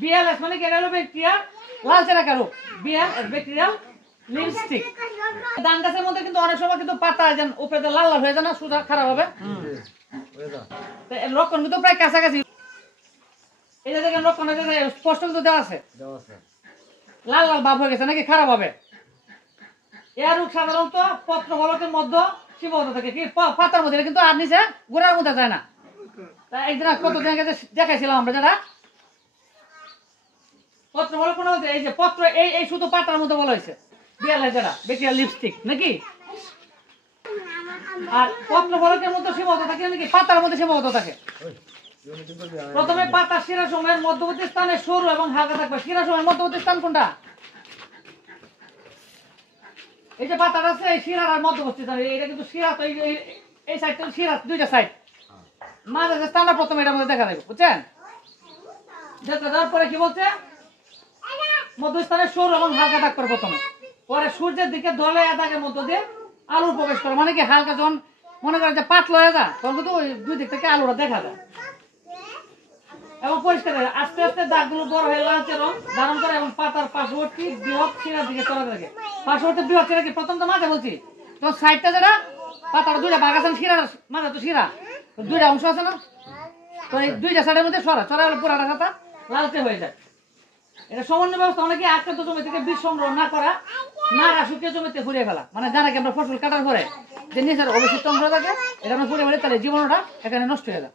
BLS মানে কি? এটা হলো ব্যাকটেরিয়া লালচে রাখা রোগ। BLS bacterial lipstick. ধান গাছের মধ্যে কিন্তু অনেক সময় কিন্তু পাতা যেন উপরে লাল লাল হয়ে যায় না, সুদা খারাপ হবে। লক্ষণ কিন্তু প্রায় কাছাকাছি। এই যে দেখেন লক্ষণ স্পষ্ট কিন্তু দেওয়া আছে, লাল লাল ভাব হয়ে গেছে নাকি, খারাপ হবে। এর রোগ সাধারণত পত্র ফলকের মধ্যে সীমাবদ্ধ থাকে, কি পাতার মধ্যে, কিন্তু আর নিচে গোড়ার মধ্যে যায় না। একদিন কতদিন আগে দেখাইছিলাম আমরা, যারা পত্র ফলক এই যে পত্র এই শুধু পাতার মধ্যে বলা হয়েছে বিএলএস, যেটা ব্যাকটেরিয়াল লিপস্টিক নাকি। আর পত্র ফলকের মধ্যে সীমাবদ্ধ থাকে নাকি, পাতার মধ্যে সীমাবদ্ধ থাকে। প্রথমে পাতা শিরাসমূহের মধ্যবর্তী স্থানে সরু এবং হালকা থাকবে। শিরাসমূহের মধ্যবর্তী স্থান কোনটা? এই যে পাতাটা আছে, এই শিরার আর মধ্যবর্তী স্থান, এটা কিন্তু শিরা, তো এই সাইডটা শিরা, দুইটা সাইড, মাঝে যে স্থানটা প্রথমে এটার মধ্যে দেখা যাবে, বুঝছেন? তারপরে কি বলছে? মধ্যস্থানে সরু এবং হালকা দাগ করে প্রথমে, পরে সূর্যের দিকে ধলে দাগের মধ্য দিয়ে আলো প্রবেশ করে, মানে কি হালকা যখন মনে করেন যে পাতলা হয়ে যায়, তখন কিন্তু ওই দুই দিক থেকে আলোটা দেখা যায় এবং পরিষ্কার হয়। আস্তে আস্তে দাগগুলো বড় হয়ে লালচে রং ধারণ করে এবং পাতার পার্শ্ববর্তী বৃহৎ শিরার দিকে চলে থাকে। পার্শ্ববর্তী বৃহৎ শিরা কি? প্রথম তো মাঝে বলছি, তো সাইডটা যেটা পাতার দুইটা ভাগ আছে, শিরার মাঝে তো শিরা দুইটা অংশ আছে না, তো এই দুইটা সাইডের মধ্যে ছড়া হলে পুরাটা খাতা লালচে হয়ে যায়। এটা সমন্বয় ব্যবস্থা, অনেকে আক্রান্ত জমি থেকে বীজ সংগ্রহ না করা, না শুকিয়ে জমিতে ফুরিয়ে ফেলা, মানে যারা কি আমরা ফসল কাটার পরে যে নিচের অবশিষ্ট অংশ থাকে এটা আমরা ফুরিয়ে ফেলে, তাহলে জীবনটা এখানে নষ্ট হয়ে যায়।